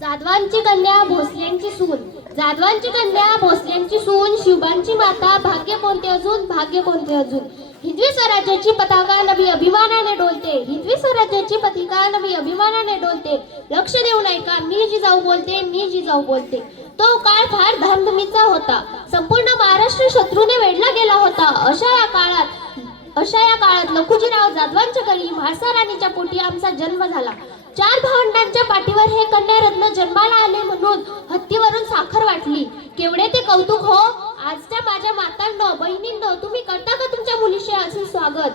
जाधवांची कन्या भोसल्यांची सून, जाधवांची कन्या भोसल्यांची सून, शिवबांची माता, भाग्य कोणते अजून, भाग्य कोणते अजून. हिंदवी स्वराज्याची पताका नवी अभिमानाने डोलते, हिंदवी स्वराज्याची पताका नवी अभिमानाने डोलते. लक्ष देऊन ऐका, मी जिजाऊ बोलते, मी जिजाऊ बोलते. तो काळ फार धामधुमीचा होता. संपूर्ण महाराष्ट्र शत्रूने वेढला गेला होता. अशा या काळात लखुजीराव जाधवांच्या घरी म्हाळसा राणीच्या पोटी आमचा जन्म झाला. 4 भावंडांच्या पाठीवर हे कन्यारत्न जन्माला आले म्हणून हत्तीवरून साखर वाटली. केवढे ते कौतुक हो. आजच्या माझ्या मातांनो, बहिणींनो, तुम्ही करता का तुमच्या मुलीचे असे स्वागत?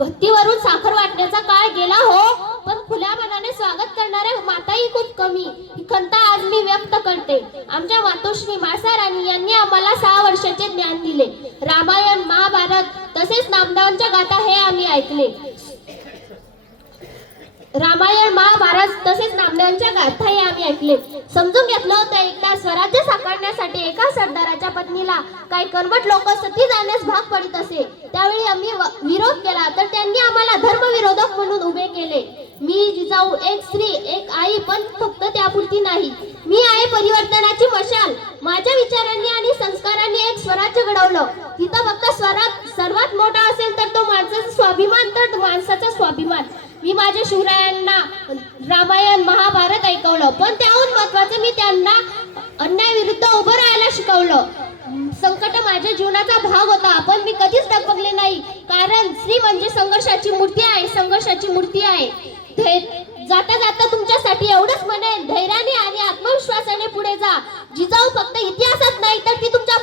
हत्तीवरून साखर वाटण्याचा काळ गेला हो, पण खुल्या मनाने स्वागत करणाऱ्या माताही खूप कमी. ही खंत आज मी व्यक्त करते. आमच्या मातोश्री म्हाळसा राणी यांनी आम्हाला 6 वर्षाचे ज्ञान दिले. रामायण, महाभारत तसेच नामदेवांच्या गाथा हे आम्ही ऐकले. रामायण, महाभारत तसेच नामदेवांच्या गाथाही आम्ही ऐकले. समजून घेतलं होतं एकदा स्वराज्य साकारण्यासाठी एका सरदाराच्या पत्नीला काही कर्मठ लोक सती जाण्यास भाग पडत असे. त्यावेळी आम्ही विरोध केला तर त्यांनी आम्हाला धर्मविरोधक म्हणून उभे केले. मी जिजाऊ एक स्त्री, एक आई, पण फक्त त्यापुरती नाही. मी आहे परिवर्तनाची मशाल. माझ्या विचारांनी आणि संस्कारांनी एक स्वराज्य घडवलं. तिथं फक्त स्वराज्य सर्वात मोठा असेल तर तो माणसाचा स्वाभिमान, तर माणसाचा स्वाभिमान. मी माझ्या शिवरायांना रामायण, महाभारत ऐकवलं, पण त्याहून महत्वाचं मी त्यांना अन्यायाविरुद्ध उभं राहायला शिकवलं. संकट माझ्या जीवनाचा भाग होता, पण मी कधीच डगमगले नाही. कारण स्त्री म्हणजे संघर्षाची मूर्ती आहे, संघर्षाची मूर्ती आहे. जाता जाता तुमच्यासाठी एवढंच म्हणेन, धैर्याने आणि आत्मविश्वासाने पुढे जा. जिजाऊ फक्त इतिहासात नाही तर ती तुमच्या